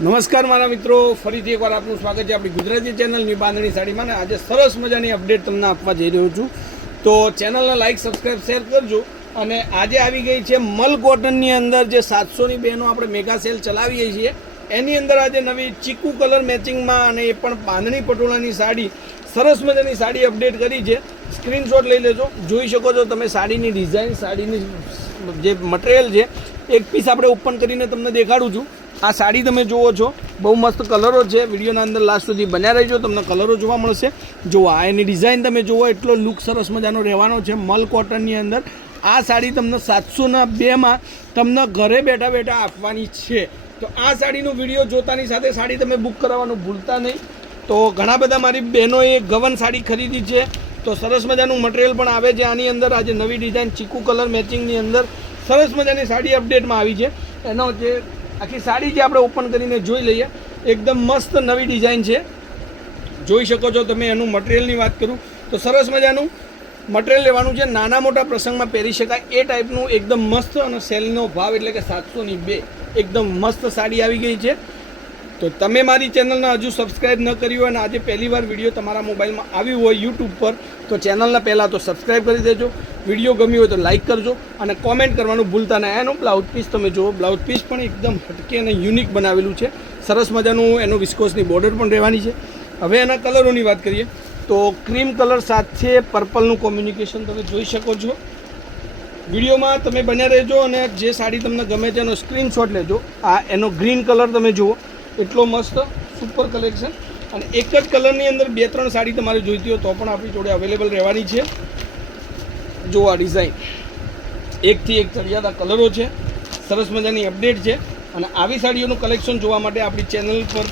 નમસ્કાર મારા મિત્રો, ફરીથી એકવાર આપનું સ્વાગત છે આપણી ગુજરાતી ચેનલની બાંધણી સાડીમાં. ને આજે સરસ મજાની અપડેટ તમને આપવા જઈ રહ્યો છું, તો ચેનલને લાઇક, સબસ્ક્રાઈબ, શેર કરજો. અને આજે આવી ગઈ છે મલ કોટનની અંદર જે 700ની બેનો આપણે મેગા સેલ ચલાવીએ છીએ, એની અંદર આજે નવી ચીકુ કલર મેચિંગમાં અને એ પણ બાંધણી પટોળાની સાડી, સરસ મજાની સાડી અપડેટ કરી છે. સ્ક્રીનશોટ લઈ લેજો. જોઈ શકો છો તમે સાડીની ડિઝાઇન, સાડીની જે મટીરિયલ છે, એક પીસ આપણે ઓપન કરીને તમને દેખાડું છું. આ સાડી તમે જુઓ છો, બહુ મસ્ત કલરો છે. વિડીયોના અંદર લાસ્ટ સુધી બન્યા રહેજો, તમને કલરો જોવા મળશે. જુઓ, આ એની ડિઝાઇન તમે જુઓ, એટલો લુક સરસ મજાનો રહેવાનો છે મલ કોટનની અંદર. આ સાડી તમને 702માં તમને ઘરે બેઠા બેઠા આપવાની છે. તો આ સાડીનો વિડીયો જોતાની સાથે સાડી તમે બુક કરાવવાનું ભૂલતા નહીં. તો ઘણા બધા મારી બહેનોએ ગવન સાડી ખરીદી છે, તો સરસ મજાનું મટીરિયલ પણ આવે છે આની અંદર. આજે નવી ડિઝાઇન ચીકુ કલર મેચિંગની અંદર સરસ મજાની સાડી અપડેટમાં આવી છે. એનો જે આખી સાડી જે આપણે ઓપન કરીને જોઈ લઈએ, એકદમ મસ્ત નવી ડિઝાઇન છે. જોઈ શકો છો તમે. એનું મટીરિયલની વાત કરું તો સરસ મજાનું મટીરિયલ લેવાનું છે, નાના મોટા પ્રસંગમાં પહેરી શકાય એ ટાઈપનું એકદમ મસ્ત. અને સેલનો ભાવ એટલે કે 702 એકદમ મસ્ત સાડી આવી ગઈ છે. તો તમે મારી ચેનલને હજુ સબસ્ક્રાઈબ ન કરી હોય અને આજે પહેલીવાર વિડીયો તમારા મોબાઈલમાં આવ્યું હોય યુટ્યુબ પર, તો ચેનલને પહેલાં તો સબસ્ક્રાઈબ કરી દેજો. વિડીયો ગમ્યો હોય તો લાઇક કરજો અને કોમેન્ટ કરવાનું ભૂલતા નહીં. એનો બ્લાઉઝ પીસ તમે જુઓ, બ્લાઉઝ પીસ પણ એકદમ હટકે અને યુનિક બનાવેલું છે. સરસ મજાનું એનો વિસ્કોસની બોર્ડર પણ રહેવાની છે. હવે એના કલરોની વાત કરીએ તો ક્રીમ કલર સાથે પર્પલનું કોમ્યુનિકેશન તમે જોઈ શકો છો. વિડીયોમાં તમે બન્યા રહેજો અને જે સાડી તમને ગમે છે એનો સ્ક્રીનશોટ લેજો. આ એનો ગ્રીન કલર તમે જુઓ, એટલો મસ્ત સુપર કલેક્શન. અને એક જ કલરની અંદર 2-3 સાડી તમારે જોઈતી હોય તો પણ આપણી જોડે અવેલેબલ રહેવાની છે. જો આ ડિઝાઇન, એકથી એક ચડિયાતા કલરો છે, સરસ મજાની અપડેટ છે. અને આવી સાડીઓનું કલેક્શન જોવા માટે આપણી ચેનલ પર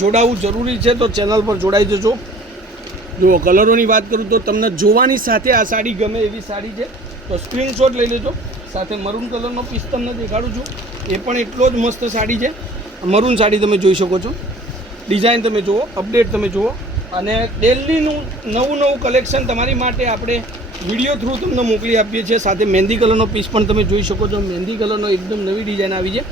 જોડાવવું જરૂરી છે, તો ચેનલ પર જોડાઈ જજો. જુઓ, કલરોની વાત કરું તો તમને જોવાની સાથે આ સાડી ગમે એવી સાડી છે, તો સ્ક્રીનશોટ લઈ લેજો. સાથે મરૂન કલરનો પીસ તમને દેખાડું છું, એ પણ એટલો જ મસ્ત સાડી છે. મરૂન સાડી તમે જોઈ શકો છો, ડિઝાઇન તમે જુઓ, અપડેટ તમે જુઓ. અને ડેલીનું નવું કલેક્શન તમારી માટે આપણે વિડીયો થ્રુ તમને મોકલી આપીએ છીએ. સાથે મહેંદી કલરનો પીસ પણ તમે જોઈ શકો છો. મહેંદી કલરનો એકદમ નવી ડિઝાઇન આવી છે.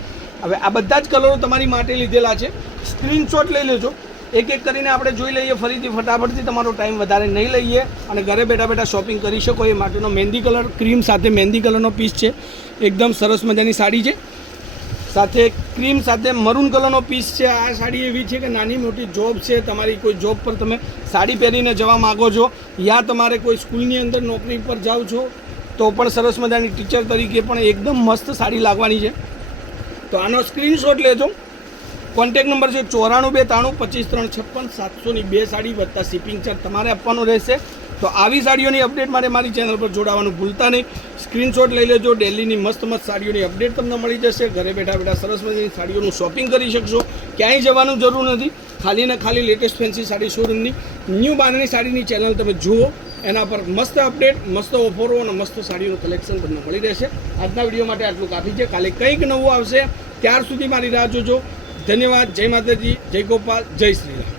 હવે આ બધા જ કલરો તમારી માટે લીધેલા છે. સ્ક્રીનશોટ લઈ લેજો. એક એક કરીને આપણે જોઈ લઈએ ફરીથી, ફટાફટથી. તમારો ટાઈમ વધારે નહીં લઈએ અને ઘરે બેઠા બેઠા શોપિંગ કરી શકો એ માટેનો મહેંદી કલર, ક્રીમ સાથે મહેંદી કલરનો પીસ છે. એકદમ સરસ મજાની સાડી છે. સાથે ક્રીમ સાથે મરૂન કલરનો પીસ છે. આ સાડી એવી છે કે નાની મોટી જોબ છે, તમારી કોઈ જોબ પર તમે સાડી પહેરીને જવા માગો છો, યા તમારે કોઈ સ્કૂલની અંદર નોકરી પર જાઓ છો તો પણ સરસ મજાની ટીચર તરીકે પણ એકદમ મસ્ત સાડી લાગવાની છે. તો આનો સ્ક્રીનશોટ લેજો. કોન્ટેક નંબર છે 9492353756. 702 સાડી વત્તા શિપિંગ ચાર્જ તમારે આપવાનો રહેશે. તો આવી સાડીઓની અપડેટ માટે મારી ચેનલ પર જોડાવાનું ભૂલતા નહીં. સ્ક્રીનશોટ લઈ લેજો. ડેલીની મસ્ત સાડીઓની અપડેટ તમને મળી જશે. ઘરે બેઠા બેઠા સરસ મજાની સાડીઓનું શોપિંગ કરી શકશો. ક્યાંય જવાનું જરૂર નથી. ખાલી ને ખાલી લેટેસ્ટ ફેન્સી સાડી શોરૂમની ન્યૂ બાંધણી સાડીની ચેનલ તમે જુઓ. એના પર મસ્ત અપડેટ, મસ્ત ઓફરો અને મસ્ત સાડીઓનું કલેક્શન તમને મળી રહેશે. આજના વિડીયો માટે આટલું કાફી છે. કાલે કંઈક નવું આવશે, ત્યાર સુધી મારી રાહ જોજો. ધન્યવાદ. જય માતાજી, જય ગોપાલ, જય શ્રી રામ.